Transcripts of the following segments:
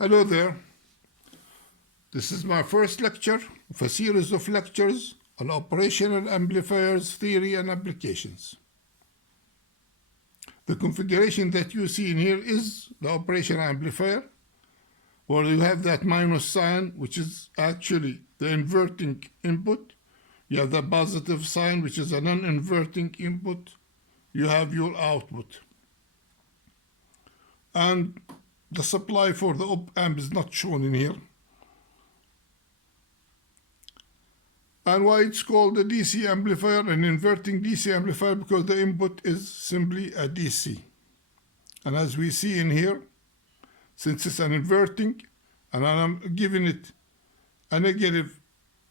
Hello there. This is my first lecture of a series of lectures on operational amplifiers theory and applications. The configuration that you see in here is the operational amplifier, where you have that minus sign, which is actually the inverting input. You have the positive sign, which is a non-inverting input. You have your output. And the supply for the op-amp is not shown in here. And why it's called a DC amplifier, an inverting DC amplifier, because the input is simply a DC. And as we see in here, since it's an inverting, and I'm giving it a negative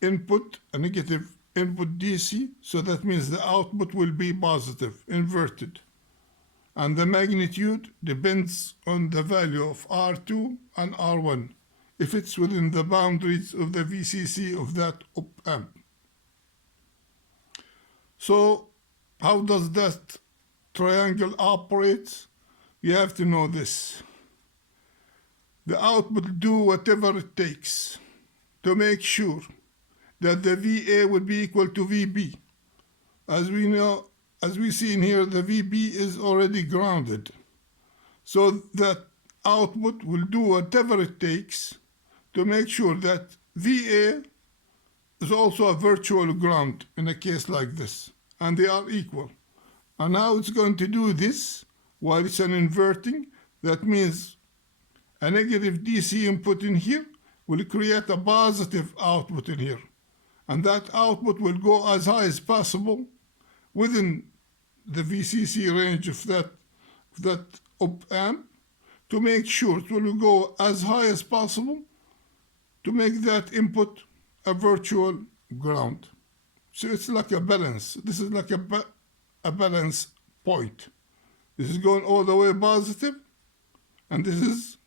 input DC, so that means the output will be positive, inverted. And the magnitude depends on the value of R2 and R1, if it's within the boundaries of the VCC of that op-amp. So how does that triangle operate? You have to know this. The output will do whatever it takes to make sure that the VA will be equal to VB. As we know, as we see in here, the VB is already grounded. So that output will do whatever it takes to make sure that VA is also a virtual ground in a case like this, and they are equal. And how it's going to do this while it's an inverting, that means a negative DC input in here will create a positive output in here. And that output will go as high as possible within the VCC range of that op-amp to make sure it will go as high as possible to make that input a virtual ground. So it's like a balance. This is like a balance point. This is going all the way positive, and this is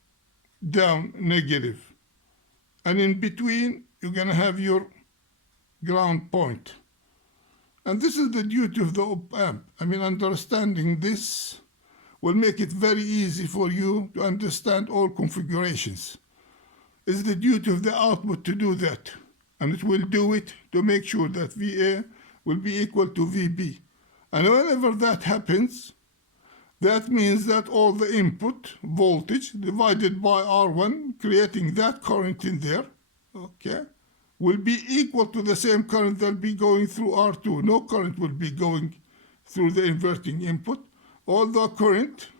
down negative. And in between, you're going to have your ground point. And this is the duty of the op-amp. I mean, understanding this will make it very easy for you to understand all configurations. It's the duty of the output to do that. And it will do it to make sure that VA will be equal to VB. And whenever that happens, that means that all the input voltage divided by R1, creating that current in there, okay, will be equal to the same current that will be going through R2. No current will be going through the inverting input. All the current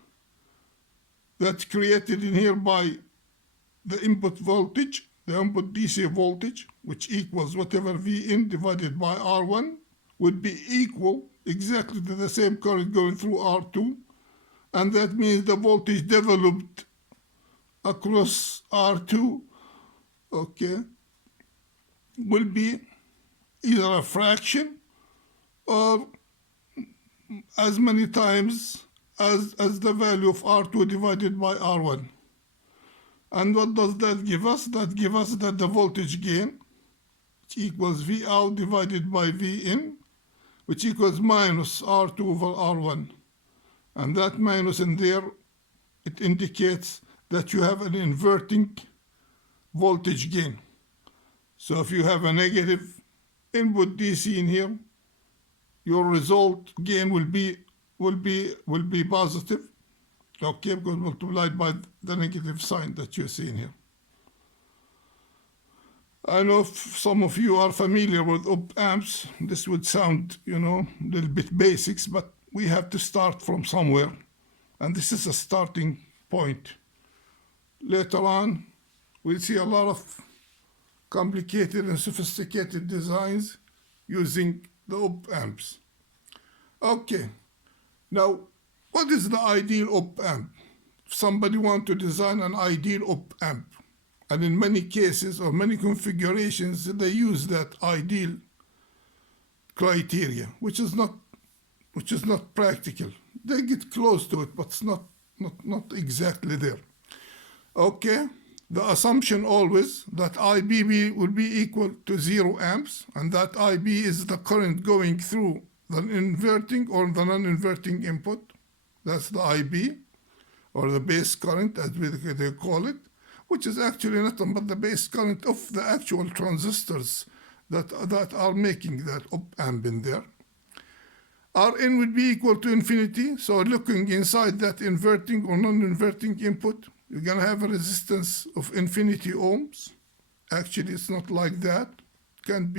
that's created in here by the input voltage, the input DC voltage, which equals whatever Vin divided by R1, would be equal exactly to the same current going through R2. And that means the voltage developed across R2, okay, will be either a fraction or as many times as the value of R2 divided by R1. And what does that give us? That gives us that the voltage gain, which equals V out divided by V in, which equals minus R2 over R1. And that minus in there, it indicates that you have an inverting voltage gain. So if you have a negative input DC in here, your result gain will be positive, okay, because multiplied by the negative sign that you see in here. I know if some of you are familiar with op-amps, this would sound, a little bit basics, but we have to start from somewhere, and this is a starting point. Later on, we'll see a lot of complicated and sophisticated designs using the op-amps. Okay, now what is the ideal op-amp? If somebody wants to design an ideal op-amp, and in many cases or many configurations, they use that ideal criteria, which is not practical. They get close to it, but it's not exactly there. Okay, the assumption always that IB will be equal to 0 amps, and that IB is the current going through the inverting or the non-inverting input. That's the IB, or the base current, as they call it, which is actually nothing but the base current of the actual transistors that are making that op-amp in there. Rn would be equal to infinity, so looking inside that inverting or non-inverting input, you're going to have a resistance of infinity ohms. Actually, it's not like that. Can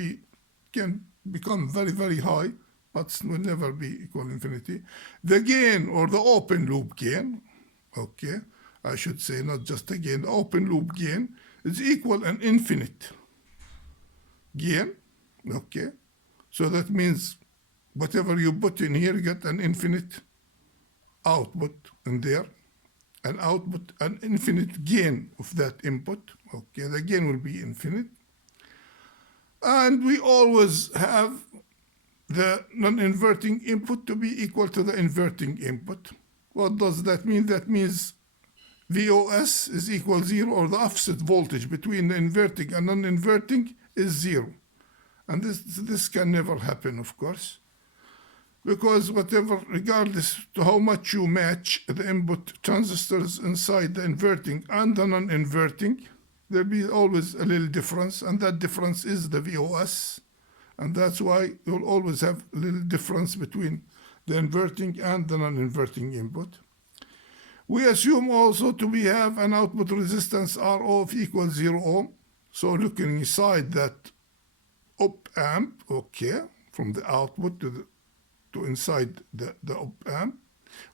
become very, very high, but will never be equal infinity. The gain, or the open loop gain, okay, I should say not just the gain, the open loop gain is equal an infinite gain, okay? So that means whatever you put in here, you get an infinite output in there, an infinite gain of that input, okay? The gain will be infinite. And we always have the non-inverting input to be equal to the inverting input. What does that mean? That means VOS is equal 0, or the offset voltage between the inverting and non-inverting is 0. And this can never happen, of course, because whatever, regardless to how much you match the input transistors inside the inverting and the non-inverting, there'll be always a little difference, and that difference is the VOS. And that's why you'll always have a little difference between the inverting and the non-inverting input. We assume also we have an output resistance RO of equal 0 ohm. So looking inside that op-amp, okay, from the output to inside the op-amp,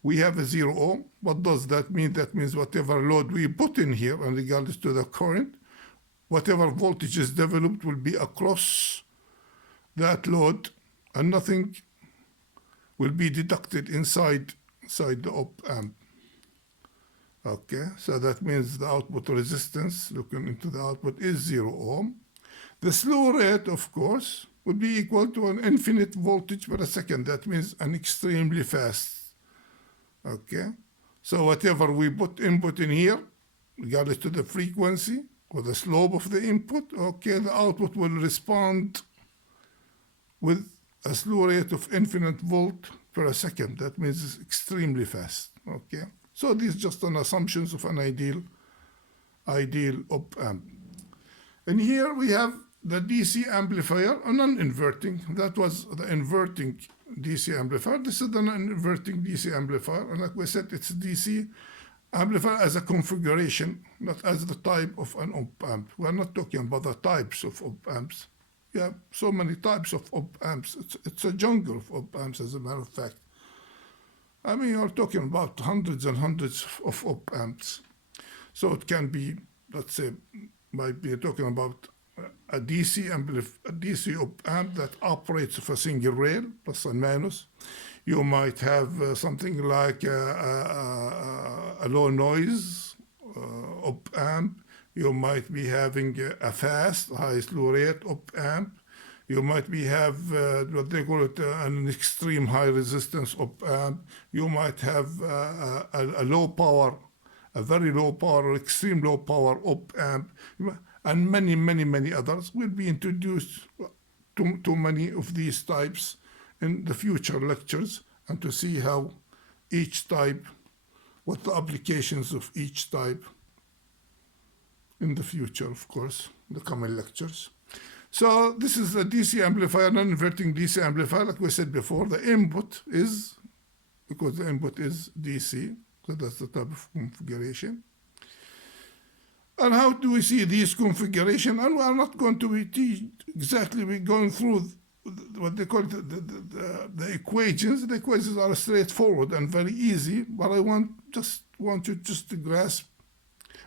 we have a 0 ohm. What does that mean? That means whatever load we put in here, and regardless to the current, whatever voltage is developed will be across that load, and nothing will be deducted inside the op-amp. Okay, so that means the output resistance, looking into the output, is 0 ohm. The slew rate, of course, would be equal to an infinite voltage per second. That means an extremely fast. Okay, so whatever we put input in here, regardless to the frequency or the slope of the input, okay, the output will respond with a slew rate of infinite volt per second. That means it's extremely fast. Okay, so these just an assumptions of an ideal op-amp. And here we have the DC amplifier, a non-inverting. That was the inverting DC amplifier. This is the non-inverting DC amplifier. And like we said, it's DC amplifier as a configuration, not as the type of an op-amp. We're not talking about the types of op-amps. You have so many types of op-amps. It's a jungle of op-amps, as a matter of fact. I mean, you're talking about hundreds and hundreds of op-amps. So it can be, let's say, might be talking about a DC op-amp that operates with a single rail, plus and minus. You might have something like a low noise op-amp. You might be having a fast, high slew rate op-amp. You might be have what they call it an extreme high resistance op-amp. You might have a low power, a very low power or extreme low power op-amp, and many, many, many others. Will be introduced to many of these types in the future lectures, and to see how each type, what the applications of each type in the future, of course, the coming lectures. So this is a DC amplifier, non-inverting DC amplifier. Like we said before, the input is, because the input is DC, so that's the type of configuration. And how do we see these configuration? And we are not going to be exactly, we're going through what they call the equations. The equations are straightforward and very easy, but I want you just to grasp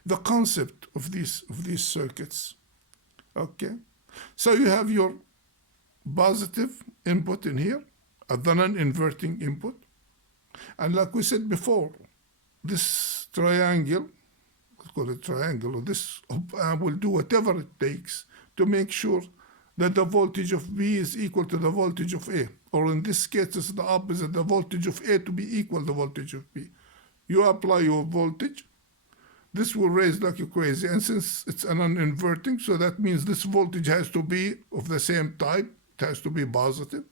the concept of these circuits. Okay, so you have your positive input in here, the non-inverting input, and like we said before, this triangle, let's call it triangle, or this op-amp will do whatever it takes to make sure that the voltage of B is equal to the voltage of A, or in this case it's the opposite, the voltage of A to be equal to the voltage of B. You apply your voltage, this will raise like crazy, and since it's a non-inverting, so that means this voltage has to be of the same type, it has to be positive.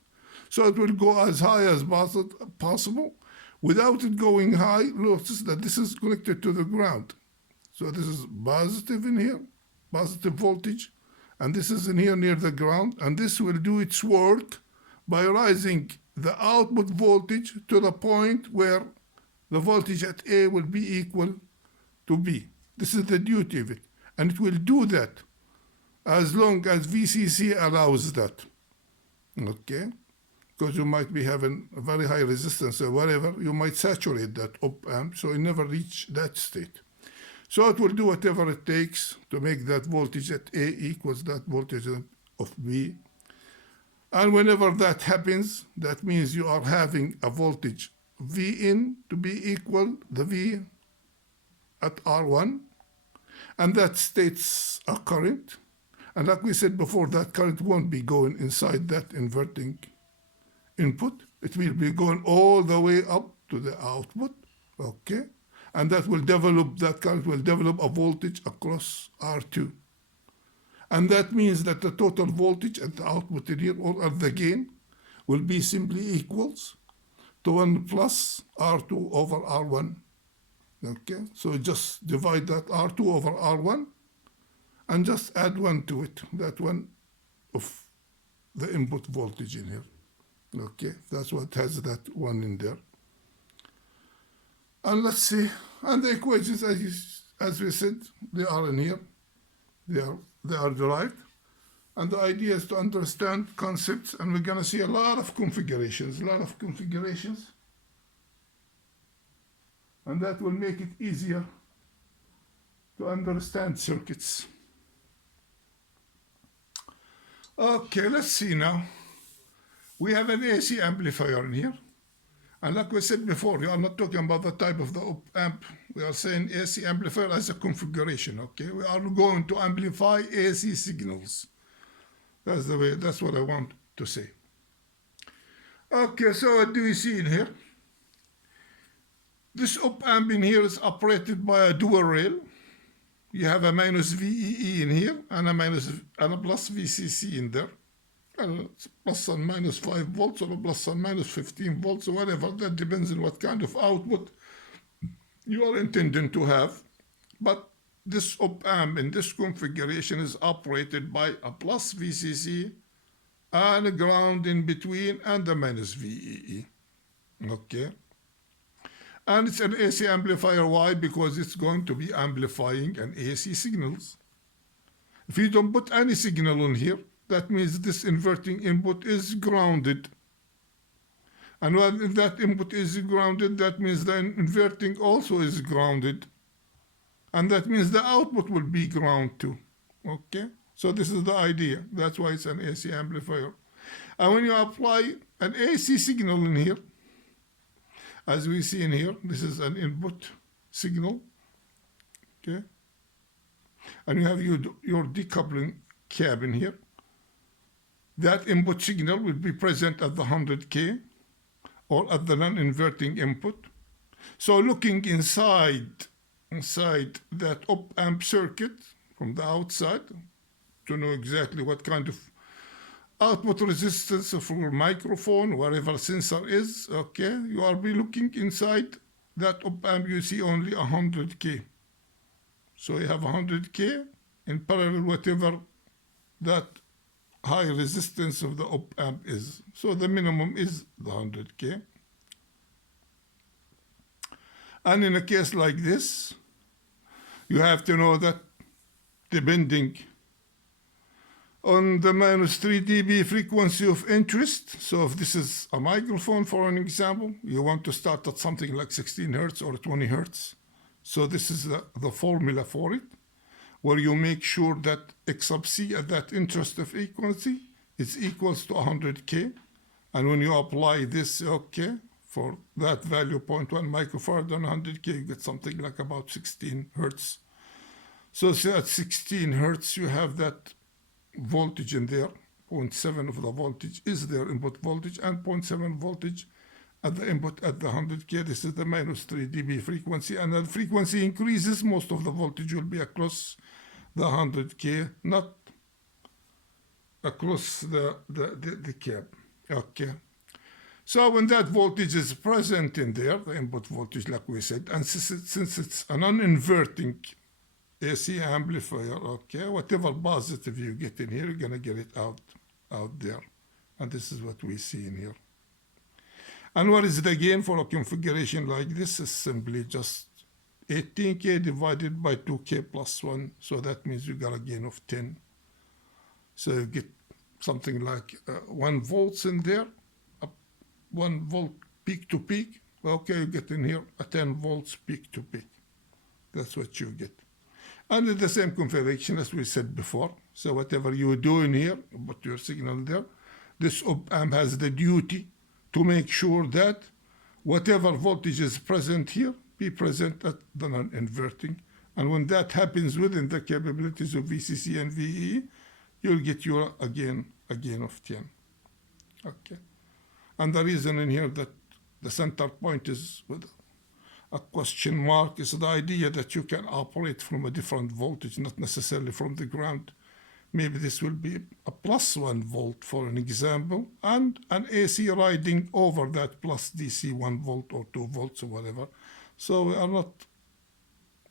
So it will go as high as possible. Without it going high, notice that this is connected to the ground. So this is positive in here, positive voltage, and this is in here near the ground, and this will do its work by rising the output voltage to the point where the voltage at A will be equal to B. This is the duty of it, and it will do that as long as VCC allows that. Okay, because you might be having a very high resistance or whatever, you might saturate that op amp, so it never reach that state. So it will do whatever it takes to make that voltage at A equals that voltage of B. And whenever that happens, that means you are having a voltage V in to be equal the V at R1, and that states a current. And like we said before, that current won't be going inside that inverting input. It will be going all the way up to the output, okay? And that will develop, that current will develop a voltage across R2. And that means that the total voltage at the output in here, or at the gain, will be simply equals to 1 plus R2 over R1. Okay, so just divide that R2 over R1 and just add 1 to it, that one of the input voltage in here. Okay, that's what has that 1 in there. And let's see, and the equations, as we said, they are in here. They are derived. And the idea is to understand concepts, and we're going to see a lot of configurations. And that will make it easier to understand circuits. Okay, let's see now. We have an AC amplifier in here. And like we said before, we are not talking about the type of the op amp. We are saying AC amplifier as a configuration, okay? We are going to amplify AC signals. That's the way, that's what I want to say. Okay, so what do we see in here? This op amp in here is operated by a dual rail. You have a minus VEE in here and a plus VCC in there. And it's plus and minus 5 volts or plus and minus 15 volts or whatever. That depends on what kind of output you are intending to have. But this op amp in this configuration is operated by a plus VCC and a ground in between and a minus VEE. Okay. And it's an AC amplifier. Why? Because it's going to be amplifying an AC signals. If you don't put any signal on here, that means this inverting input is grounded. And when that input is grounded, that means the inverting also is grounded. And that means the output will be ground too. Okay? So this is the idea. That's why it's an AC amplifier. And when you apply an AC signal in here, as we see in here, this is an input signal. Okay? And you have your decoupling cab in here. That input signal will be present at the 100K or at the non-inverting input. So looking inside that op amp circuit from the outside to know exactly what kind of output resistance for microphone, wherever sensor is, okay, you are be looking inside that op amp, you see only 100K. So you have 100K in parallel whatever that high resistance of the op amp is. So the minimum is the 100K. And in a case like this, you have to know that depending on the minus 3 dB frequency of interest, so if this is a microphone, for an example, you want to start at something like 16 hertz or 20 hertz. So this is the formula for it, where you make sure that X sub C at that interest of frequency is equals to 100K. And when you apply this, okay, for that value 0.1 microfarad on 100K, you get something like about 16 hertz. So say at 16 hertz, you have that voltage in there. 0.7 of the voltage is their input voltage, and 0.7 voltage at the input at the 100K. This is the minus 3 dB frequency, and as the frequency increases, most of the voltage will be across the 100K, not across the cab. Okay. So when that voltage is present in there, the input voltage, like we said, and since it's a non-inverting AC amplifier, okay? Whatever positive you get in here, you're gonna get it out there. And this is what we see in here. And what is the gain for a configuration like this? Is simply just 18K divided by 2K plus 1. So that means you got a gain of 10. So you get something like 1 volts in there, 1 volt peak to peak. Okay, you get in here a 10 volts peak to peak. That's what you get. And in the same configuration as we said before. So whatever you do in here, put your signal there. This op-amp has the duty to make sure that whatever voltage is present here be present at the non-inverting. And when that happens within the capabilities of VCC and VEE, you'll get your a gain of 10. Okay. And the reason in here that the center point is with a question mark is the idea that you can operate from a different voltage, not necessarily from the ground. Maybe this will be a plus 1 volt for an example, and an AC riding over that plus DC 1 volt or 2 volts or whatever. So we are not,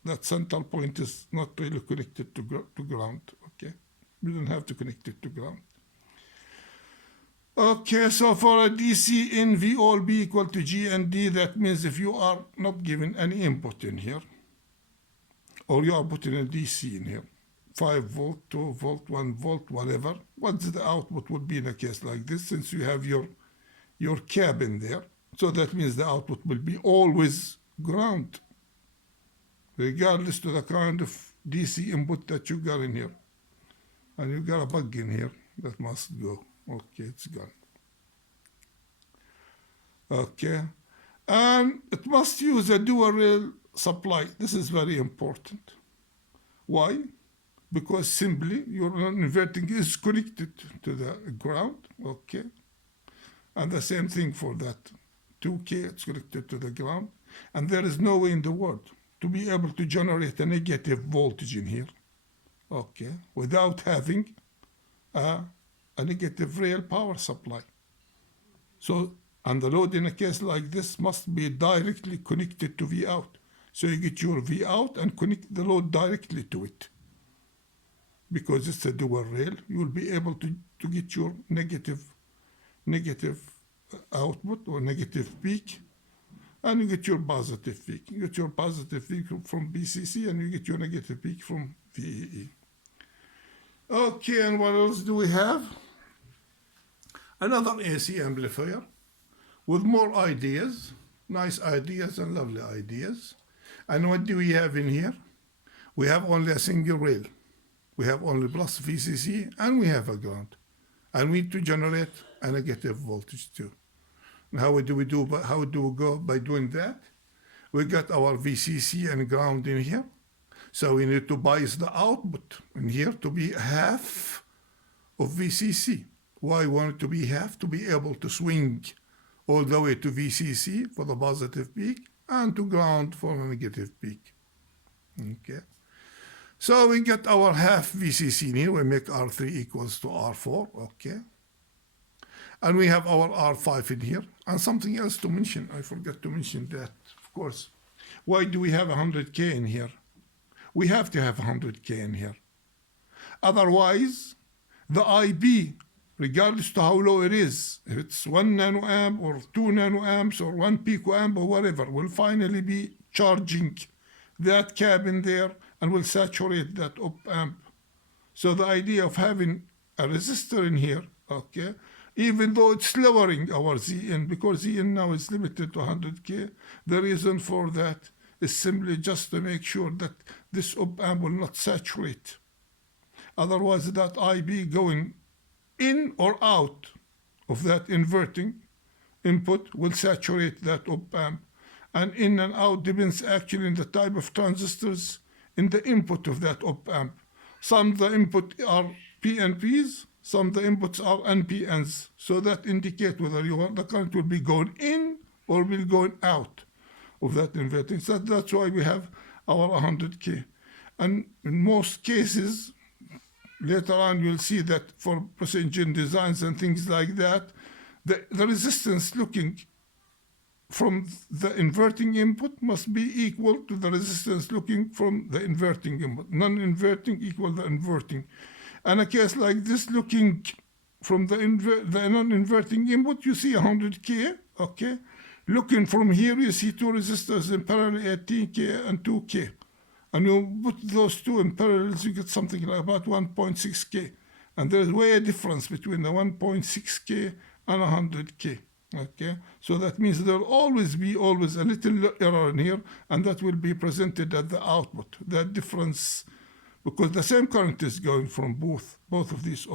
that center point is not really connected to ground, okay? We don't have to connect it to ground. Okay, so for a DC in V all B equal to G and D, that means if you are not given any input in here, or you are putting a DC in here, 5 volt, 2 volt, 1 volt, whatever, what's the output would be in a case like this, since you have your cab in there. So that means the output will be always ground, regardless to the kind of DC input that you got in here. And you got a bug in here that must go. Okay, it's gone. Okay, and it must use a dual rail supply. This is very important. Why? Because simply your non-inverting is connected to the ground, okay? And the same thing for that 2K, it's connected to the ground. And there is no way in the world to be able to generate a negative voltage in here, okay, without having a negative rail power supply. So, and the load in a case like this must be directly connected to V out. So you get your V out and connect the load directly to it. Because it's a dual rail, you will be able to get your negative output or negative peak, and you get your positive peak. You get your positive peak from BCC, and you get your negative peak from VEE. Okay, and what else do we have? Another AC amplifier with more ideas, nice ideas and lovely ideas. And what do we have in here? We have only a single rail. We have only plus VCC, and we have a ground. And we need to generate a negative voltage too. And how do we go by doing that? We got our VCC and ground in here. So we need to bias the output in here to be half of VCC. Why want it to be half? To be able to swing all the way to VCC for the positive peak and to ground for a negative peak. Okay. So we get our half VCC in here. We make R3 equals to R4, okay. And we have our R5 in here. And something else to mention, I forgot to mention that, of course. Why do we have 100K in here? We have to have 100K in here. Otherwise, the IB, regardless to how low it is, if it's 1 nanoamp or 2 nanoamps or 1 picoamp or whatever, will finally be charging that cab in there and will saturate that op-amp. So the idea of having a resistor in here, okay, even though it's lowering our Zn, because Zn now is limited to 100K, the reason for that is simply just to make sure that this op-amp will not saturate. Otherwise, that IB going in or out of that inverting input will saturate that op-amp. And in and out depends actually in the type of transistors in the input of that op-amp. Some the input are PNPs, some the inputs are NPNs. So that indicate whether the current will be going in or will going out of that inverting. So that's why we have our 100K. And in most cases, later on you'll see that for precision designs and things like that, the resistance looking from the inverting input must be equal to the resistance looking from the inverting input. Non-inverting equal the inverting. And a case like this, looking from the non-inverting input, you see 100K, okay? Looking from here, you see two resistors in parallel, 18K and 2K. And you put those two in parallel, you get something like about 1.6K. And there's way a difference between the 1.6K and 100K. Okay, so that means there'll always be a little error in here, and that will be presented at the output. That difference, because the same current is going from both of these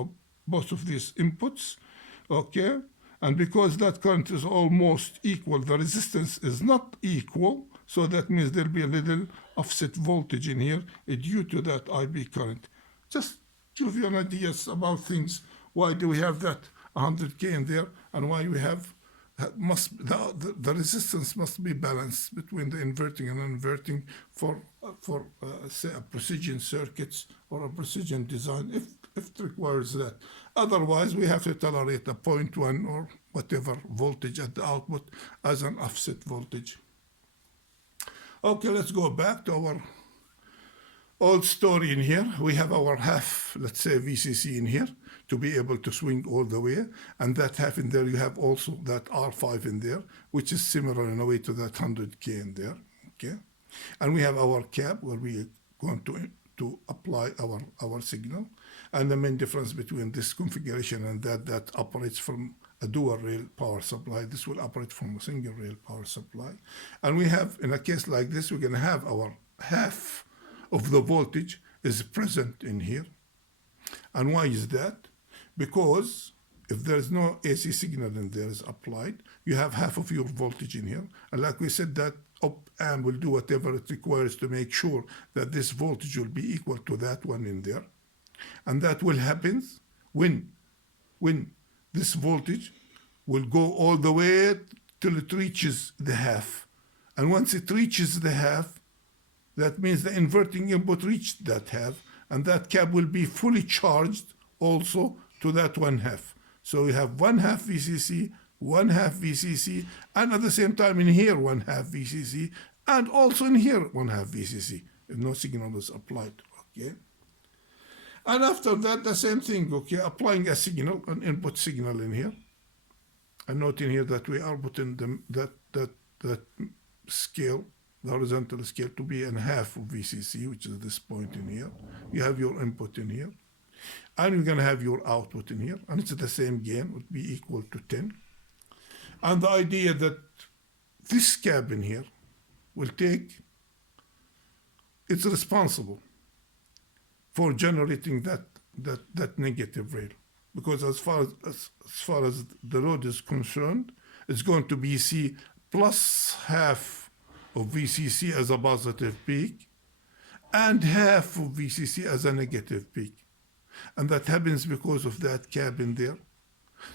inputs, okay, and because that current is almost equal, the resistance is not equal, so that means there'll be a little offset voltage in here due to that IB current. Just give you an idea about things. Why do we have that 100K in there, and why we have the resistance must be balanced between the inverting and non-inverting for say a precision circuits or a precision design if it requires that. Otherwise, we have to tolerate a 0.1 or whatever voltage at the output as an offset voltage. Okay, let's go back to our old story in here. We have our half, let's say VCC in here, to be able to swing all the way, and that half in there you have also that R5 in there, which is similar in a way to that 100K in there, okay? And we have our cap where we are going to apply our signal, and the main difference between this configuration and that operates from a dual rail power supply. This will operate from a single rail power supply. And we have, in a case like this, we're gonna have our half of the voltage is present in here. And why is that? Because if there's no AC signal in there is applied, you have half of your voltage in here. And like we said, that op-amp will do whatever it requires to make sure that this voltage will be equal to that one in there. And that will happen when this voltage will go all the way till it reaches the half. And once it reaches the half, that means the inverting input reached that half, and that cap will be fully charged also to that one half. So we have 1/2 VCC, 1/2 VCC, and at the same time in here 1/2 VCC, and also in here 1/2 VCC, if no signal is applied, okay? And after that, the same thing, okay, applying a signal, an input signal in here. And note in here that we are putting that scale, the horizontal scale, to be 1/2 of VCC, which is this point in here. You have your input in here. And you're going to have your output in here. And it's the same gain, would be equal to 10. And the idea that this cap in here will take, it's responsible for generating that negative rail. Because as far as the load is concerned, it's going to be C plus half of VCC as a positive peak and half of VCC as a negative peak. And that happens because of that cap in there.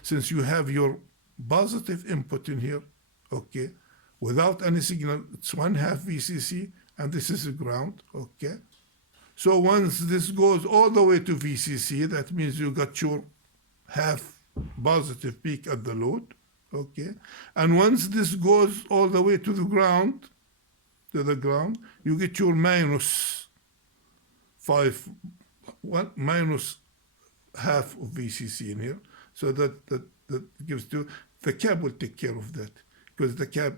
Since you have your positive input in here, okay, without any signal, it's 1/2 VCC, and this is the ground, okay? So once this goes all the way to VCC, that means you got your half positive peak at the load, okay? And once this goes all the way to the ground, you get your minus half of VCC in here. So that gives you, the cap will take care of that. Because the cap,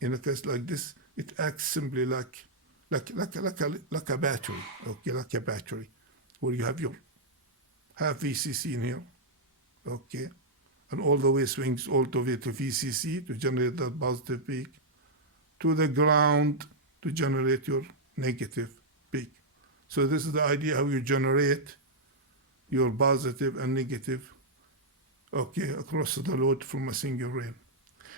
in a case like this, it acts simply like a battery, okay, like a battery, where you have your half VCC in here, okay, and all the way swings all the way to VCC to generate that positive peak, to the ground to generate your negative peak. So this is the idea how you generate your positive and negative, okay, across the load from a single rail.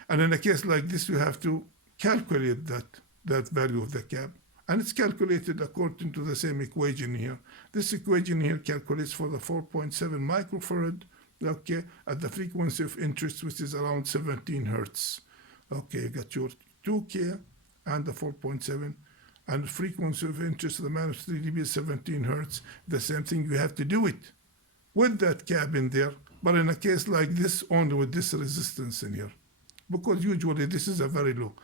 And in a case like this, you have to calculate that value of the cap. And it's calculated according to the same equation here. This equation here calculates for the 4.7 microfarad, okay, at the frequency of interest, which is around 17 hertz. Okay, you got your 2K and the 4.7, and the frequency of interest of the minus 3 dB is 17 hertz. The same thing, you have to do it with that cap in there, but in a case like this, only with this resistance in here. because usually this is a very low.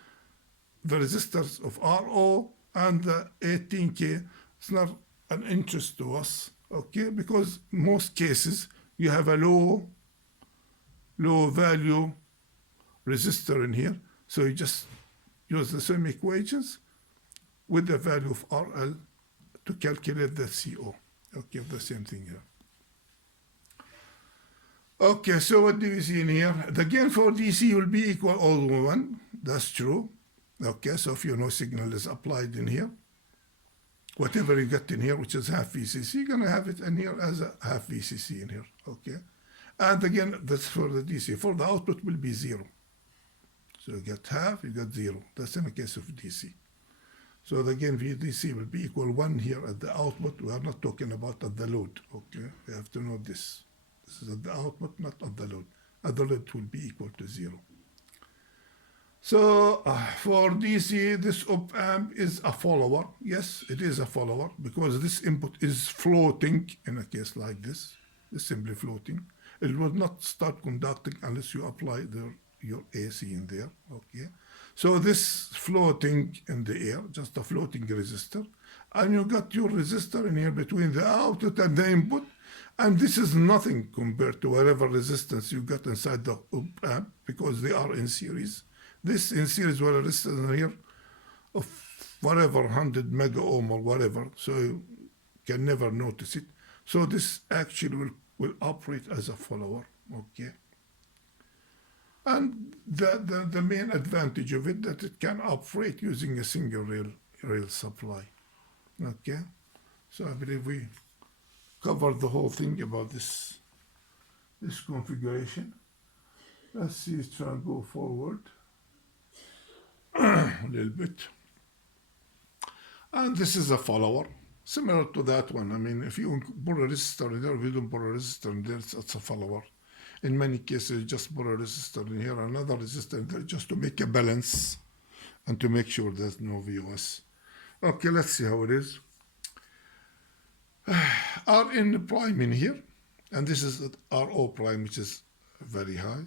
The resistors of RO and the 18K, it's not an interest to us, okay? Because most cases you have a low value resistor in here, so you just use the same equations with the value of RL to calculate the CO. Okay, the same thing here. Okay, so what do we see in here? The gain for DC will be equal all 1. That's true. Okay, so if you know signal is applied in here, whatever you get in here, which is half VCC, you're going to have it in here as a half VCC in here. Okay, and again, that's for the DC. For the output will be 0. So you get half, you get 0. That's in the case of DC. So again, VDC will be equal 1 here at the output. We are not talking about at the load. Okay, you have to know this. This is at the output, not at the load. At the load will be equal to 0. So for DC, this op-amp is a follower. Yes, it is a follower because this input is floating in a case like this. It's simply floating. It will not start conducting unless you apply your AC in there. Okay. So this floating in the air, just a floating resistor. And you got your resistor in here between the output and the input. And this is nothing compared to whatever resistance you got inside the op-amp because they are in series. This in series will resistance in here of whatever 100 mega ohm or whatever, so you can never notice it. So this actually will operate as a follower, okay? And the main advantage of it that it can operate using a single rail supply, okay? So I believe we covered the whole thing about this configuration. Let's see, try and go forward a little bit. And this is a follower, similar to that one. I mean, if you put a resistor in there, if you don't put a resistor in there, it's a follower. In many cases, you just put a resistor in here, another resistor in there, just to make a balance and to make sure there's no VOS. Okay, let's see how it is. Rn prime in here, and this is RO prime, which is very high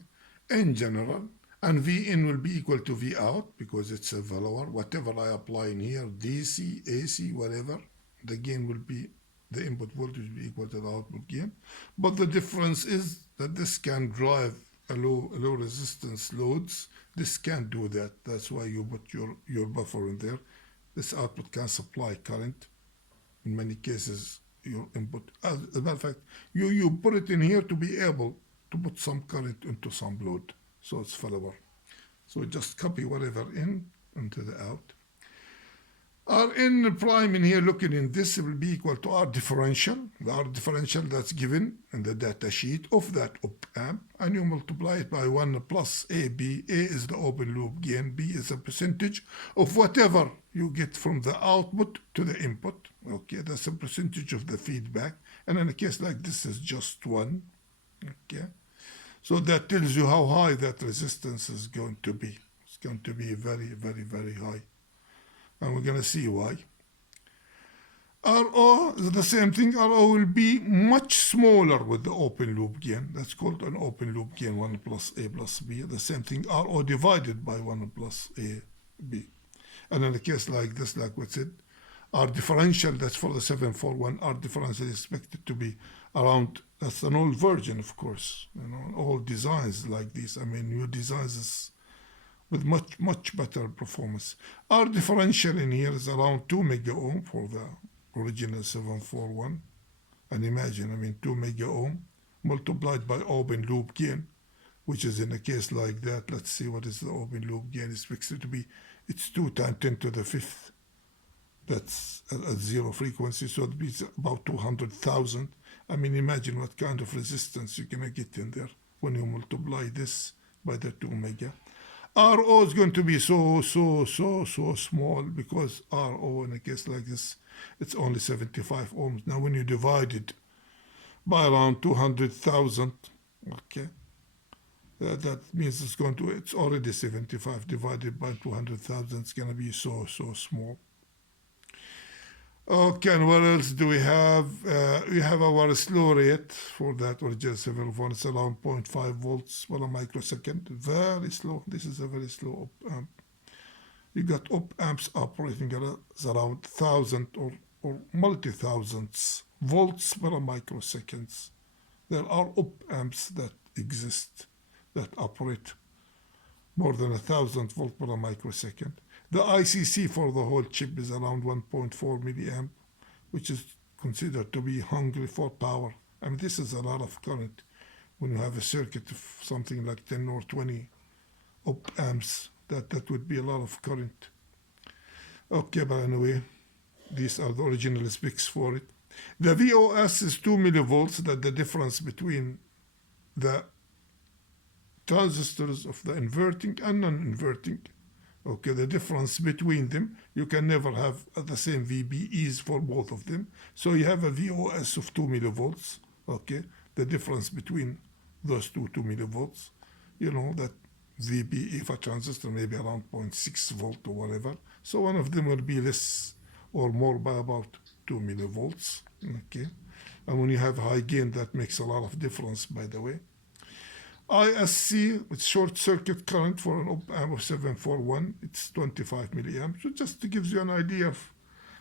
in general. And Vin will be equal to V out because it's a follower. Whatever I apply in here, DC, AC, whatever, the gain will be, the input voltage will be equal to the output gain. But the difference is that this can drive a low resistance loads. This can't do that. That's why you put your buffer in there. This output can supply current. In many cases, your input, as a matter of fact, you put it in here to be able to put some current into some load. So it's follower. So just copy whatever into the out. Rn prime in here, looking in this, will be equal to R differential. The R differential that's given in the data sheet of that op-amp, and you multiply it by 1 plus AB. A is the open loop gain, B is a percentage of whatever you get from the output to the input. Okay, that's a percentage of the feedback. And in a case like this is just 1. Okay. So that tells you how high that resistance is going to be. It's going to be very, very, very high. And we're going to see why. RO is the same thing. RO will be much smaller with the open loop gain. That's called an open loop gain, 1 plus A plus B. The same thing, RO divided by 1 plus A, B. And in a case like this, like we said, R differential, that's for the 741, R differential is expected to be around, that's an old version, of course, you know, old designs like this. I mean, new designs is with much, much better performance. R differential in here is around 2 mega ohm for the original 741. And imagine, I mean, 2 mega ohm multiplied by open loop gain, which is in a case like that. Let's see what is the open loop gain. It's expected to be, it's 2 times 10 to the 5th. That's at 0 frequency, so it means about 200,000. I mean, imagine what kind of resistance you're going to get in there when you multiply this by the 2 mega. RO is going to be so small because RO in a case like this, it's only 75 ohms. Now, when you divide it by around 200,000, okay, that means it's already 75 divided by 200,000. It's going to be so small. Okay, and what else do we have? We have our slew rate for that original 7 volt. It's around 0.5 volts per microsecond. Very slow. This is a very slow op amp. You got op amps operating at around 1,000 or multi-thousands volts per microseconds. There are op amps that exist that operate more than 1,000 volt per microsecond. The ICC for the whole chip is around 1.4 milliamp, which is considered to be hungry for power. I mean, this is a lot of current when you have a circuit of something like 10 or 20 op amps. That would be a lot of current. Okay, but anyway, these are the original specs for it. The VOS is 2 millivolts. That the difference between the transistors of the inverting and non-inverting. Okay, the difference between them, you can never have the same VBEs for both of them. So you have a VOS of 2 millivolts. Okay, the difference between those 2 millivolts. You know that VBE for transistor may be around 0.6 volt or whatever. So one of them will be less or more by about 2 millivolts. Okay, and when you have high gain, that makes a lot of difference, by the way. ISC, with short circuit current for an op amp of 741, it's 25 milliamps. So just to give you an idea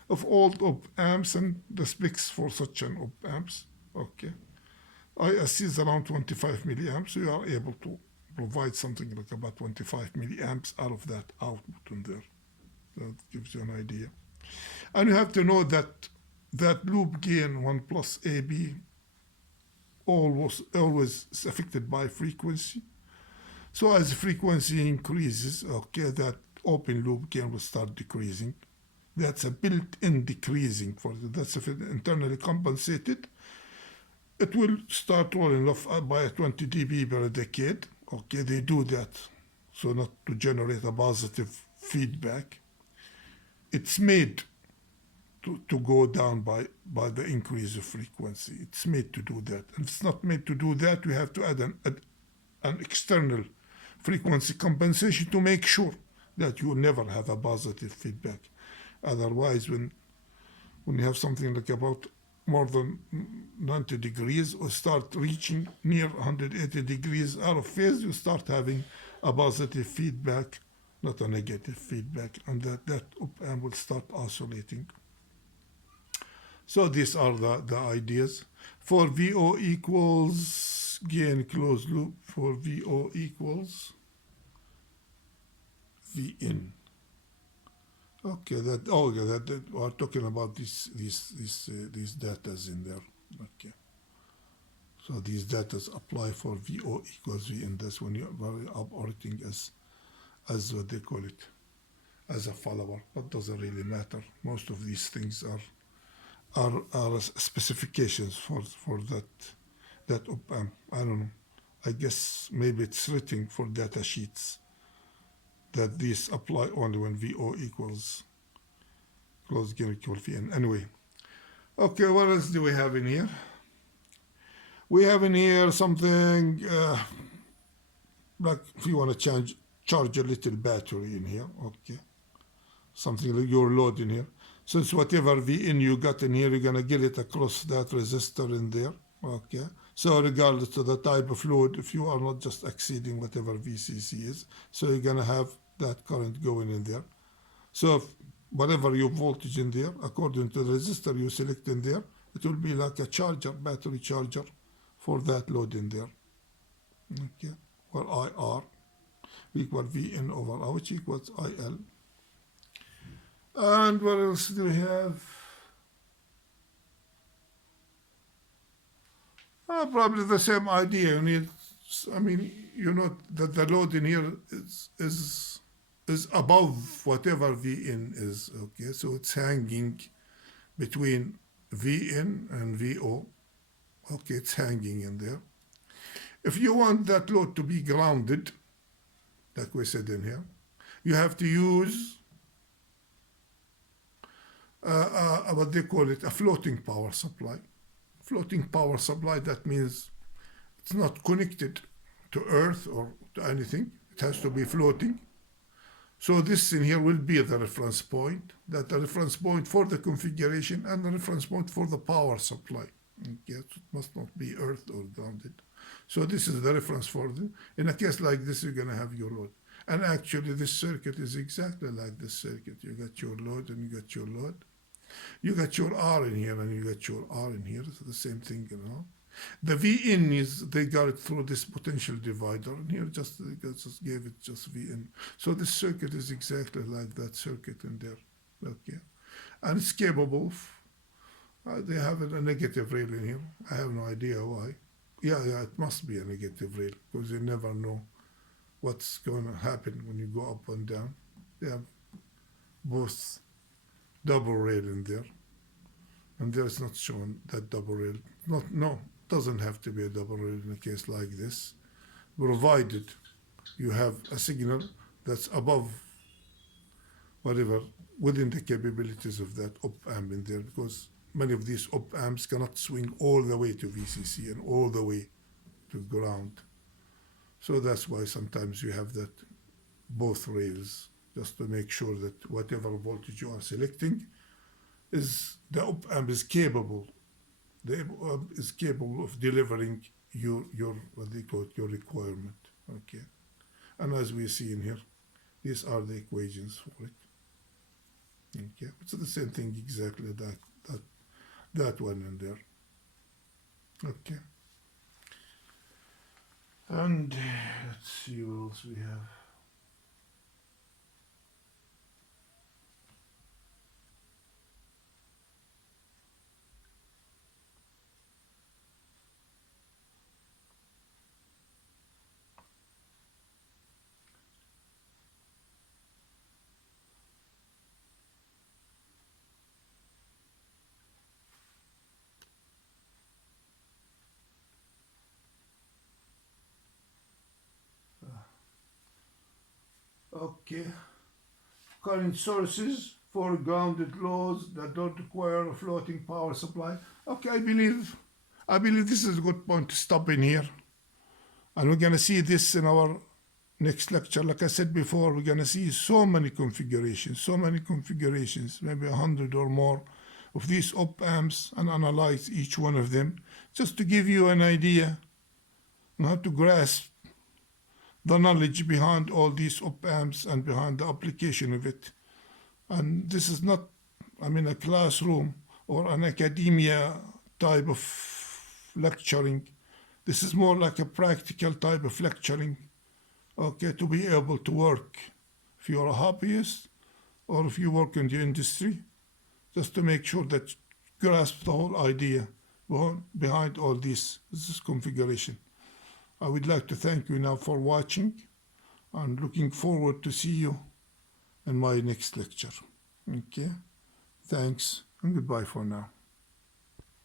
of old op amps and the specs for such an op amps. Okay, ISC is around 25 milliamps. So you are able to provide something like about 25 milliamps out of that output in there. That gives you an idea. And you have to know that loop gain 1 plus AB always is affected by frequency. So as frequency increases, okay, that open loop gain will start decreasing. That's a built-in decreasing for it. That's if it internally compensated. It will start rolling off by 20 dB per decade. Okay, they do that so not to generate a positive feedback. It's made to go down by the increase of frequency. It's made to do that. And if it's not made to do that, we have to add an external frequency compensation to make sure that you never have a positive feedback. Otherwise, when you have something like about more than 90 degrees or start reaching near 180 degrees out of phase, you start having a positive feedback, not a negative feedback, and that op amp will start oscillating. So these are the ideas. For VO equals gain closed loop, for VO equals Vin. Okay, that we're talking about these datas in there. Okay. So these datas apply for VO equals Vin. That's when you are operating as what they call it, as a follower. But doesn't really matter. Most of these things are specifications for that op amp. I don't know. I guess maybe it's written for data sheets that these apply only when VO equals closed gain equal Vn. Anyway, okay, what else do we have in here? We have in here something like if you want to charge a little battery in here. Okay, something like your load in here. Since whatever Vin you got in here, you're gonna get it across that resistor in there. Okay. So regardless of the type of load, if you are not just exceeding whatever VCC is, so you're gonna have that current going in there. So if whatever your voltage in there, according to the resistor you select in there, it will be like a charger, battery charger for that load in there. Okay. Where IR equal Vn over R, which equals IL. And what else do we have? Probably the same idea. You need, I mean, you know that the load in here is above whatever Vn is. Okay, so it's hanging between Vn and Vo. Okay, it's hanging in there. If you want that load to be grounded, like we said in here, you have to use what they call it, a floating power supply. Floating power supply, that means it's not connected to earth or to anything. It has to be floating. So this in here will be the reference point, that the reference point for the configuration and the reference point for the power supply. Okay, it must not be earthed or grounded. So this is the reference for them. In a case like this, you're going to have your load. And actually, this circuit is exactly like this circuit. You got your load and you got your load. You got your R in here and you got your R in here. It's the same thing, you know. The V in is, they got it through this potential divider, and here just gave it just V in. So this circuit is exactly like that circuit in there. Okay. And it's capable of, they have a negative rail in here. I have no idea why. Yeah, it must be a negative rail, because you never know what's going to happen when you go up and down. They have both double rail in there, and there is not shown that double rail. No, doesn't have to be a double rail in a case like this, provided you have a signal that's above whatever within the capabilities of that op amp in there, because many of these op amps cannot swing all the way to VCC and all the way to ground. So that's why sometimes you have that both rails, just to make sure that whatever voltage you are selecting is the op amp is capable. The op amp is capable of delivering your what they call it, your requirement. Okay. And as we see in here, these are the equations for it. Okay. It's the same thing exactly that one in there. Okay. And let's see what else we have. Okay. Current sources for grounded loads that don't require a floating power supply. Okay, I believe this is a good point to stop in here. And we're gonna see this in our next lecture. Like I said before, we're gonna see so many configurations, maybe 100 or more of these op amps, and analyze each one of them, just to give you an idea on how to grasp the knowledge behind all these op amps and behind the application of it. And this is not, a classroom or an academia type of lecturing. This is more like a practical type of lecturing, okay, to be able to work if you're a hobbyist or if you work in the industry, just to make sure that you grasp the whole idea behind all this configuration. I would like to thank you now for watching, and looking forward to see you in my next lecture. Okay, thanks and goodbye for now.